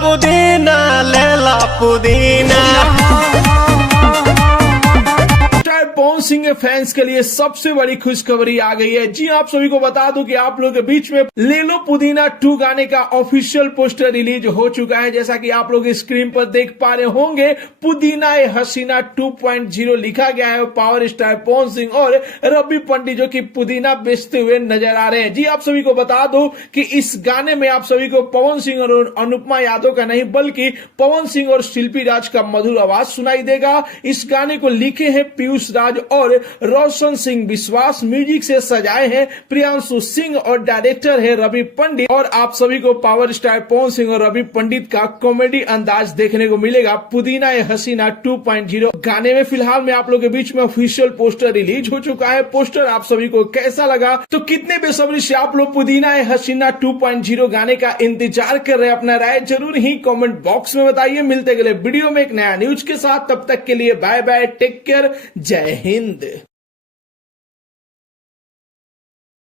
पुदीना लेला पुदीना। पवन सिंह के फैंस के लिए सबसे बड़ी खुशखबरी आ गई है। जी आप सभी को बता दूं कि आप लोगों के बीच में ले लो पुदीना 2 गाने का ऑफिशियल पोस्टर रिलीज हो चुका है। जैसा कि आप लोग स्क्रीन पर देख पा रहे होंगे, पुदीना ए हसीना 2.0 लिखा गया है। पावर स्टार पवन सिंह और रवि पंडित जो कि पुदीना बेचते हुए नजर आ रहे हैं। जी आप सभी को बता दूं कि इस गाने में आप सभी को पवन सिंह और अनुपमा यादव का नहीं बल्कि पवन सिंह और शिल्पी राज का मधुर आवाज सुनाई देगा। इस गाने को लिखे हैं पीयूष राज और रोशन सिंह विश्वास, म्यूजिक से सजाए हैं प्रियांशु सिंह और डायरेक्टर है रवि पंडित। और आप सभी को पावर स्टार पवन सिंह और रवि पंडित का कॉमेडी अंदाज देखने को मिलेगा पुदीना ए हसीना 2.0 गाने में। फिलहाल में आप लोग के बीच में ऑफिशियल पोस्टर रिलीज हो चुका है। पोस्टर आप सभी को कैसा लगा, तो कितने बेसब्री से आप लोग पुदीना ए हसीना 2.0 गाने का इंतजार कर रहे हैं, अपना राय जरूर ही कमेंट बॉक्स में बताइए। मिलते अगले वीडियो में एक नया न्यूज के साथ, तब तक के लिए बाय बाय, टेक केयर, जय हिंद।